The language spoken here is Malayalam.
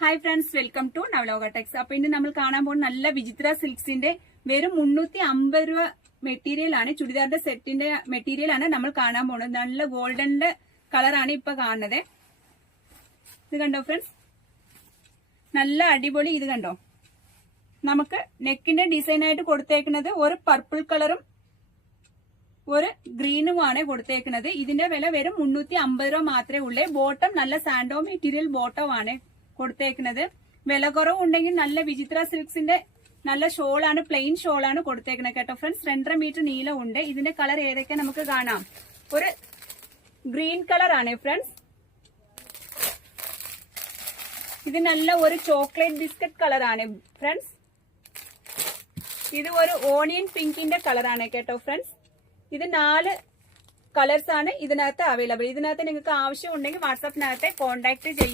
Hi friends, welcome to Navaloka techs. അപ്പൊ ഇന്ന് നമ്മൾ കാണാൻ പോകുന്ന നല്ല വിചിത്ര സിൽക്സിന്റെ വെറും 350 രൂപ മെറ്റീരിയൽ ആണ്. ചുരിദാറിന്റെ സെറ്റിന്റെ മെറ്റീരിയൽ ആണ് നമ്മൾ കാണാൻ പോകുന്നത്. നല്ല ഗോൾഡന്റെ കളറാണ് ഇപ്പൊ കാണുന്നത്. ഇത് കണ്ടോ ഫ്രണ്ട്സ്, നല്ല അടിപൊളി. ഇത് കണ്ടോ, നമുക്ക് നെക്കിന്റെ ഡിസൈൻ ആയിട്ട് കൊടുത്തേക്കുന്നത് ഒരു പർപ്പിൾ കളറും ഒരു ഗ്രീനുമാണ് കൊടുത്തേക്കുന്നത്. ഇതിന്റെ വില വെറും 350 രൂപ മാത്രമേ ഉള്ളൂ. ബോട്ടം നല്ല സാൻഡോ മെറ്റീരിയൽ ബോട്ടം ആണ് കൊടുത്തേക്കുന്നത്. വില കുറവുണ്ടെങ്കിൽ നല്ല വിചിത്ര സിൽക്സിന്റെ നല്ല ഷോളാണ്, പ്ലെയിൻ ഷോളാണ് കൊടുത്തേക്കുന്നത് കേട്ടോ ഫ്രണ്ട്സ്. 2.5 മീറ്റർ നീളം ഉണ്ട്. ഇതിന്റെ കളർ ഏതൊക്കെ നമുക്ക് കാണാം. ഒരു ഗ്രീൻ കളർ ആണ് ഫ്രണ്ട്സ്. ഇത് നല്ല ഒരു ചോക്ലേറ്റ് ബിസ്ക്കറ്റ് കളറാണ് ഫ്രണ്ട്സ്. ഇത് ഒരു ഓണിയൻ പിങ്കിന്റെ കളറാണ് കേട്ടോ ഫ്രണ്ട്സ്. ഇത് 4 കളേഴ്സ് ആണ് ഇതിനകത്ത് അവൈലബിൾ. ഇതിനകത്ത് നിങ്ങൾക്ക് ആവശ്യം ഉണ്ടെങ്കിൽ വാട്സാപ്പിനകത്ത് കോൺടാക്ട് ചെയ്യുക.